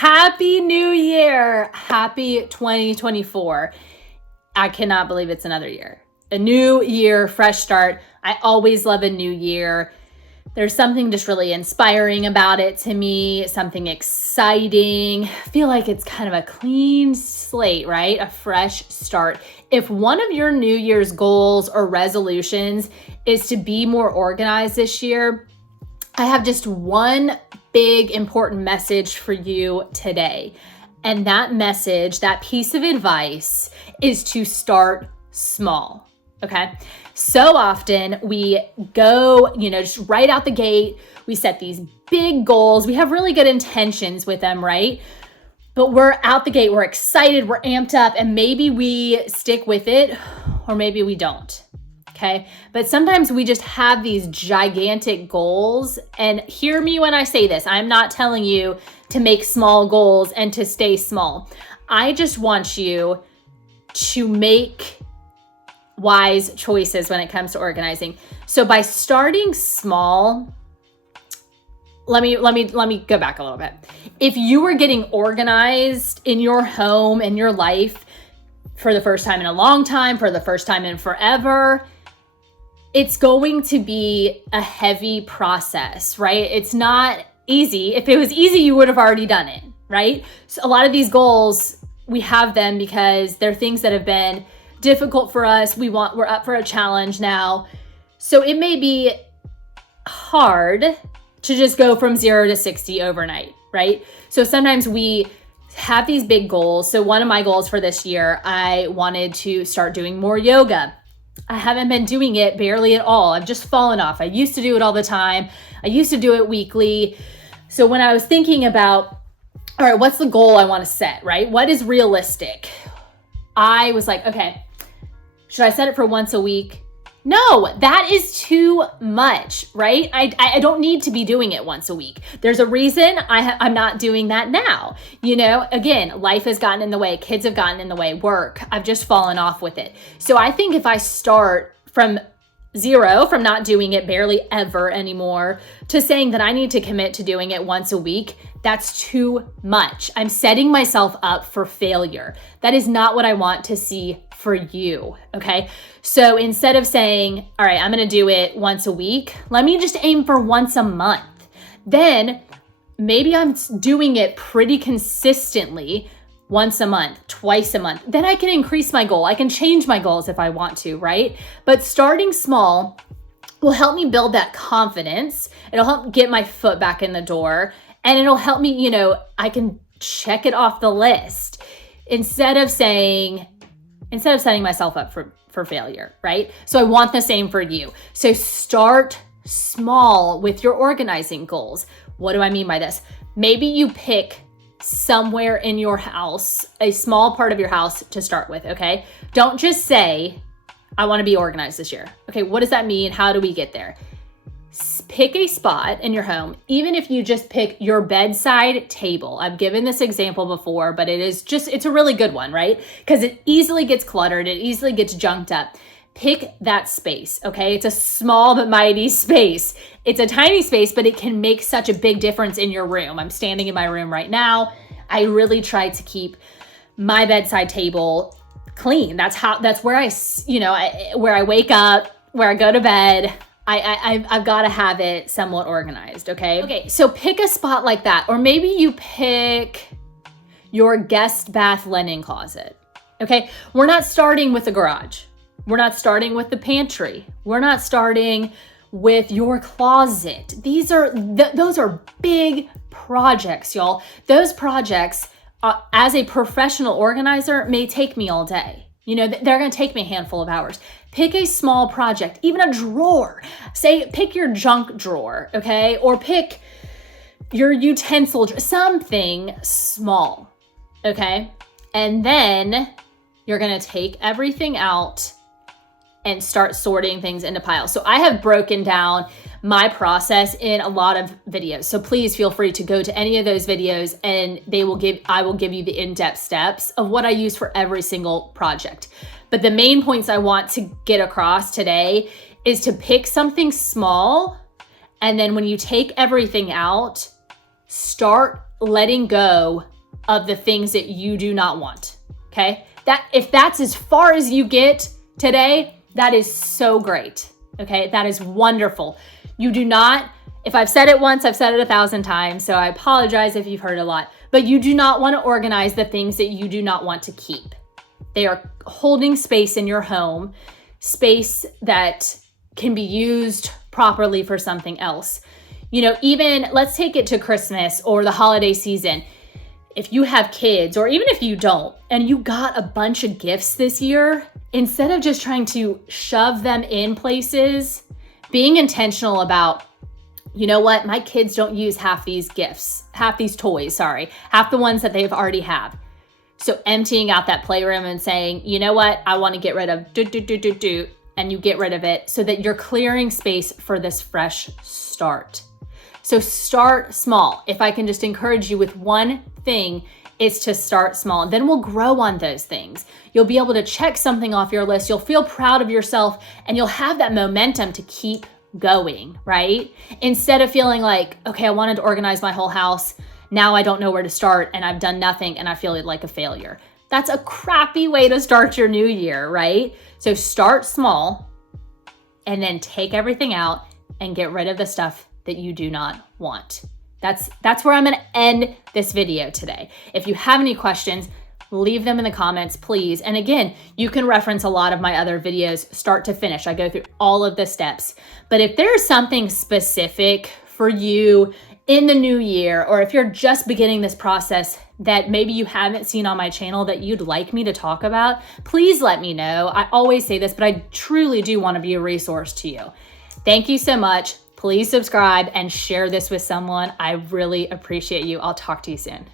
Happy New Year. Happy 2024. I cannot believe it's another year. A new year, fresh start. I always love a new year. There's something just really inspiring about it to me, something exciting. I feel like it's kind of a clean slate, right? A fresh start. If one of your New Year's goals or resolutions is to be more organized this year, I have just one big important message for you today. And that message, that piece of advice is to start small, okay? So often we go, just right out the gate, we set these big goals. We have really good intentions with them, right? But we're out the gate, we're excited, we're amped up, and maybe we stick with it or maybe we don't. Okay. But sometimes we just have these gigantic goals. And hear me when I say this, I'm not telling you to make small goals and to stay small. I just want you to make wise choices when it comes to organizing. So by starting small, let me go back a little bit. If you were getting organized in your home and your life for the first time in a long time, for the first time in forever, it's going to be a heavy process, right? It's not easy. If it was easy, you would have already done it, right? So a lot of these goals, we have them because they're things that have been difficult for us. We're up for a challenge now. So it may be hard to just go from 0 to 60 overnight, right? So sometimes we have these big goals. So one of my goals for this year, I wanted to start doing more yoga. I haven't been doing it barely at all. I've just fallen off. I used to do it all the time. I used to do it weekly. So when I was thinking about, all right, what's the goal I want to set, right? What is realistic? I was like, okay, should I set it for once a week? No, that is too much, right? I don't need to be doing it once a week. There's a reason I'm not doing that now. Again, life has gotten in the way. Kids have gotten in the way. Work. I've just fallen off with it. So I think if I start from 0, from not doing it barely ever anymore, to saying that I need to commit to doing it once a week, that's too much. I'm setting myself up for failure. That is not what I want to see for you, okay? So instead of saying, all right, I'm gonna do it once a week, let me just aim for once a month. Then maybe I'm doing it pretty consistently once a month, twice a month. Then I can increase my goal. I can change my goals if I want to, right? But starting small will help me build that confidence. It'll help get my foot back in the door, and it'll help me, I can check it off the list instead of setting myself up for failure, right? So I want the same for you. So start small with your organizing goals. What do I mean by this? Maybe you pick somewhere in your house, a small part of your house to start with, okay? Don't just say, I want to be organized this year. Okay, what does that mean? How do we get there? Pick a spot in your home, even if you just pick your bedside table. I've given this example before, but it's a really good one, right? Because it easily gets cluttered. It easily gets junked up. Pick that space, okay? It's a small but mighty space. It's a tiny space, but it can make such a big difference in your room. I'm standing in my room right now. I really try to keep my bedside table clean. That's where where I wake up, where I go to bed. I've got to have it somewhat organized, okay? Okay, so pick a spot like that. Or maybe you pick your guest bath linen closet, okay? We're not starting with the garage. We're not starting with the pantry. We're not starting with your closet. Those are big projects, y'all. Those projects, as a professional organizer, may take me all day. They're going to take me a handful of hours. Pick a small project, even a drawer. Pick your junk drawer, okay? Or pick your utensil drawer, something small, okay? And then you're going to take everything out and start sorting things into piles. So I have broken down my process in a lot of videos. So please feel free to go to any of those videos and I will give you the in-depth steps of what I use for every single project. But the main points I want to get across today is to pick something small, and then when you take everything out, start letting go of the things that you do not want, okay? If that's as far as you get today, that is so great, okay? That is wonderful. You do not, if I've said it once, I've said it 1,000 times, so I apologize if you've heard a lot, but you do not want to organize the things that you do not want to keep. They are holding space in your home, space that can be used properly for something else. You know, even let's take it to Christmas or the holiday season. If you have kids, or even if you don't, and you got a bunch of gifts this year, instead of just trying to shove them in places, being intentional about, you know what, my kids don't use half these toys, half the ones that they've already have. So emptying out that playroom and saying, you know what, I want to get rid of and you get rid of it so that you're clearing space for this fresh start. So start small. If I can just encourage you with one thing, is to start small. Then we'll grow on those things. You'll be able to check something off your list. You'll feel proud of yourself and you'll have that momentum to keep going, right? Instead of feeling like, okay, I wanted to organize my whole house. Now I don't know where to start and I've done nothing and I feel like a failure. That's a crappy way to start your new year, right? So start small and then take everything out and get rid of the stuff that you do not want. That's where I'm going to end this video today. If you have any questions, leave them in the comments, please. And again, you can reference a lot of my other videos start to finish. I go through all of the steps. But if there's something specific for you in the new year, or if you're just beginning this process that maybe you haven't seen on my channel that you'd like me to talk about, please let me know. I always say this, but I truly do want to be a resource to you. Thank you so much. Please subscribe and share this with someone. I really appreciate you. I'll talk to you soon.